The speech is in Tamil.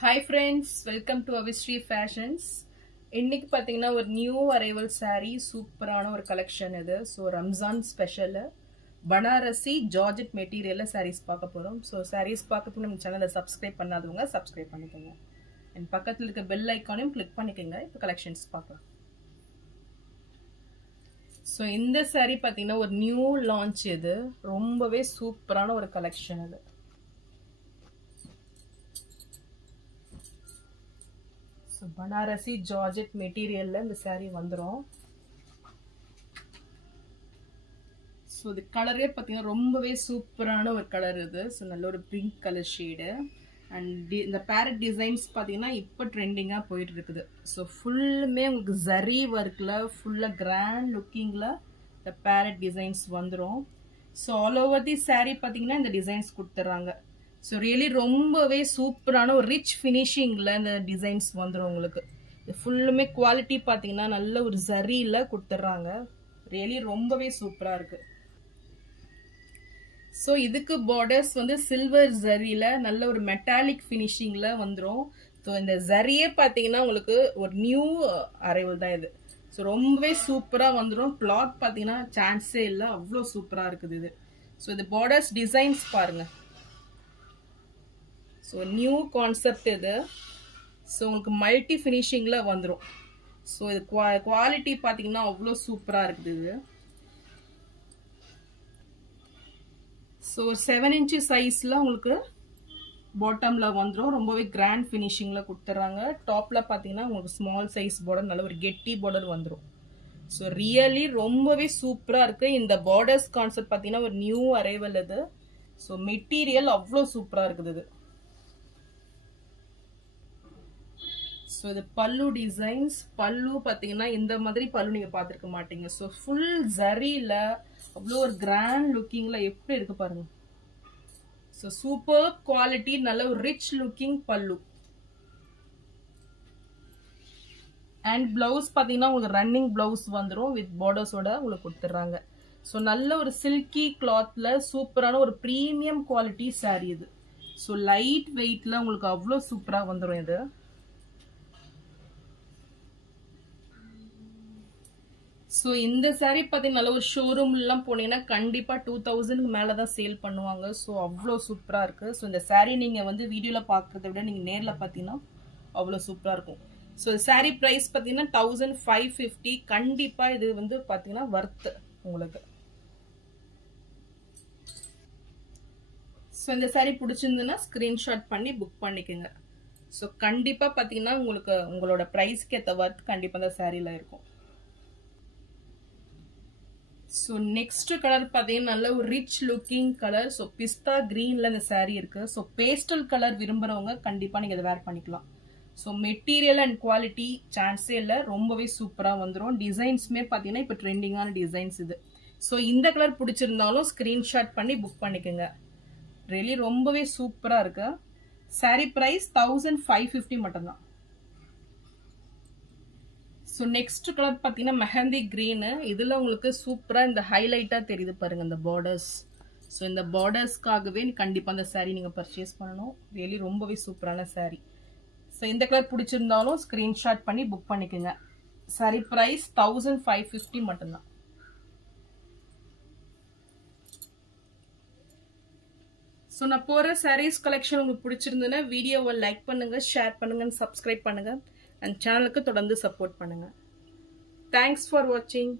Hi friends, welcome to Avistry Fashions. இன்னைக்கு பாத்தீங்கன்னா ஒரு நியூ அரைவல் saree சூப்பரான ஒரு கலெக்ஷன் இது. So Ramzan special Banarasi georgette மெட்டீரியல்ல sarees பார்க்க போறோம். ஸோ sarees பார்க்கறதுக்கு நம்ம சேனலை சப்ஸ்கிரைப் பண்ணாதவங்க சப்ஸ்கிரைப் பண்ணிக்கோங்க. அண்ட் பக்கத்தில் இருக்க பெல் ஐக்கானையும் கிளிக் பண்ணிக்கோங்க. இப்போ கலெக்ஷன்ஸ் பார்க்கலாம். ஸோ இந்த saree பார்த்தீங்கன்னா ஒரு நியூ லான்ச் இது. ரொம்பவே சூப்பரான ஒரு கலெக்ஷன் இது. ஸோ பனாரசி ஜார்ஜெட் மெட்டீரியலில் இந்த saree வந்துடும். ஸோ இது கலரே பார்த்தீங்கன்னா ரொம்பவே சூப்பரான ஒரு கலர் இது. ஸோ நல்ல ஒரு பிங்க் கலர் ஷேடு. அண்ட் இந்த பேரட் டிசைன்ஸ் பார்த்தீங்கன்னா இப்போ ட்ரெண்டிங்காக போயிட்டு இருக்குது. ஸோ ஃபுல்லுமே உங்களுக்கு ஜரி ஒர்க்கில் ஃபுல்லாக கிராண்ட் லுக்கிங்கில் இந்த பேரட் டிசைன்ஸ் வந்துடும். So all over the saree பார்த்தீங்கன்னா இந்த டிசைன்ஸ் கொடுத்துட்றாங்க. ஸோ ரியலி ரொம்பவே சூப்பரான ஒரு ரிச் ஃபினிஷிங்கில் இந்த டிசைன்ஸ் வந்துடும் உங்களுக்கு. இது ஃபுல்லுமே குவாலிட்டி பார்த்தீங்கன்னா நல்ல ஒரு ஜரியில் கொடுத்துட்றாங்க. ரியலி ரொம்பவே சூப்பராக இருக்குது. ஸோ இதுக்கு பார்டர்ஸ் வந்து சில்வர் ஜரியில் நல்ல ஒரு மெட்டாலிக் ஃபினிஷிங்கில் வந்துடும். ஸோ இந்த ஜரியே பார்த்தீங்கன்னா உங்களுக்கு ஒரு நியூ அரைவல் தான் இது. ஸோ ரொம்பவே சூப்பராக வந்துடும். கிளாத் பார்த்தீங்கன்னா சான்ஸே இல்லை, அவ்வளோ சூப்பராக இருக்குது இது. ஸோ இது பார்டர்ஸ் டிசைன்ஸ் பாருங்கள். ஸோ நியூ கான்செப்ட் இது. ஸோ உங்களுக்கு மல்டி ஃபினிஷிங்கில் வந்துடும். ஸோ இது குவாலிட்டி பார்த்தீங்கன்னா அவ்வளோ சூப்பராக இருக்குது இது. ஸோ 7 inch சைஸில் உங்களுக்கு பாட்டமில் வந்துடும். ரொம்பவே கிராண்ட் ஃபினிஷிங்கில் கொடுத்துட்றாங்க. டாப்பில் பார்த்தீங்கன்னா உங்களுக்கு ஸ்மால் சைஸ் பார்டர், நல்ல ஒரு கெட்டி பார்டர் வந்துடும். ஸோ ரியலி ரொம்பவே சூப்பராக இருக்குது. இந்த பார்டர்ஸ் கான்செப்ட் பார்த்தீங்கன்னா ஒரு நியூ அரைவல் இது. ஸோ மெட்டீரியல் அவ்வளோ சூப்பராக இருக்குது இது. ஸோ இது பல்லு டிசைன்ஸ். பல்லு பார்த்தீங்கன்னா இந்த மாதிரி பல்லு நீங்கள் பார்த்துருக்க மாட்டீங்க. ஸோ ஃபுல் ஜரியில் அவ்வளோ ஒரு கிராண்ட் லுக்கிங்கில் எப்படி இருக்கு பாருங்க. ஸோ சூப்பர் குவாலிட்டி, நல்ல ஒரு ரிச் லுக்கிங் பல்லு. அண்ட் பிளவுஸ் பார்த்தீங்கன்னா உங்களுக்கு ரன்னிங் பிளவுஸ் வந்துடும் வித் பார்டர்ஸோட உங்களுக்கு கொடுத்துட்றாங்க. ஸோ நல்ல ஒரு சில்கி கிளாத்தில் சூப்பரான ஒரு ப்ரீமியம் குவாலிட்டி saree இது. ஸோ லைட் வெயிட்டில் உங்களுக்கு அவ்வளோ சூப்பராக வந்துடும் இது. ஸோ இந்த saree பார்த்தீங்கன்னா நல்ல ஒரு ஷோரூம்லாம் போனீங்கன்னா கண்டிப்பாக 2000 மேலே தான் சேல் பண்ணுவாங்க. ஸோ அவ்வளோ சூப்பராக இருக்குது. ஸோ இந்த saree நீங்கள் வந்து வீடியோவில் பார்க்குறத விட நீங்கள் நேரில் பார்த்தீங்கன்னா அவ்வளோ சூப்பராக இருக்கும். ஸோ saree ப்ரைஸ் பார்த்தீங்கன்னா 1550. கண்டிப்பாக இது வந்து பார்த்தீங்கன்னா வர்த்து உங்களுக்கு. ஸோ இந்த saree பிடிச்சிருந்துன்னா ஸ்க்ரீன்ஷாட் பண்ணி புக் பண்ணிக்கோங்க. ஸோ கண்டிப்பாக பார்த்தீங்கன்னா உங்களுக்கு உங்களோட ப்ரைஸ்க்கு ஏற்ற வர்த் கண்டிப்பாக இந்த சாரியில் இருக்கும். ஸோ நெக்ஸ்ட் கலர் பார்த்தீங்கன்னா நல்ல ஒரு ரிச் லுக்கிங் கலர். ஸோ பிஸ்தா க்ரீனில் இந்த saree இருக்குது. ஸோ பேஸ்டல் கலர் விரும்புகிறவங்க கண்டிப்பாக நீங்கள் இதை வேர் பண்ணிக்கலாம். ஸோ மெட்டீரியல் அண்ட் குவாலிட்டி சான்ஸே இல்லை, ரொம்பவே சூப்பராக வந்துடும். டிசைன்ஸுமே பார்த்தீங்கன்னா இப்போ ட்ரெண்டிங்கான டிசைன்ஸ் இது. ஸோ இந்த கலர் பிடிச்சிருந்தாலும் ஸ்க்ரீன்ஷாட் பண்ணி புக் பண்ணிக்கோங்க. ரியலி ரொம்பவே சூப்பராக இருக்கு. saree ப்ரைஸ் 1550 மட்டும்தான். ஸோ நெக்ஸ்ட் கலர் பார்த்தீங்கன்னா மெஹந்தி க்ரீனு. இதில் உங்களுக்கு சூப்பராக இந்த ஹைலைட்டாக தெரியுது பாருங்கள் இந்த பார்டர்ஸ். ஸோ இந்த பார்டர்ஸ்க்காகவே கண்டிப்பாக அந்த saree நீங்கள் பர்ச்சேஸ் பண்ணணும். ரியலி ரொம்பவே சூப்பரான saree. ஸோ இந்த கலர் பிடிச்சிருந்தாலும் ஸ்க்ரீன்ஷாட் பண்ணி புக் பண்ணிக்கோங்க. saree ப்ரைஸ் 1550 மட்டும்தான். ஸோ நான் போகிற sarees கலெக்ஷன் உங்களுக்கு பிடிச்சிருந்ததுன்னா வீடியோவை லைக் பண்ணுங்கள், ஷேர் பண்ணுங்கள், சப்ஸ்கிரைப் பண்ணுங்கள். அண்ட் சேனலுக்கு தொடர்ந்து சப்போர்ட் பண்ணுங்கள். தேங்க்ஸ் ஃபார் வாட்சிங்.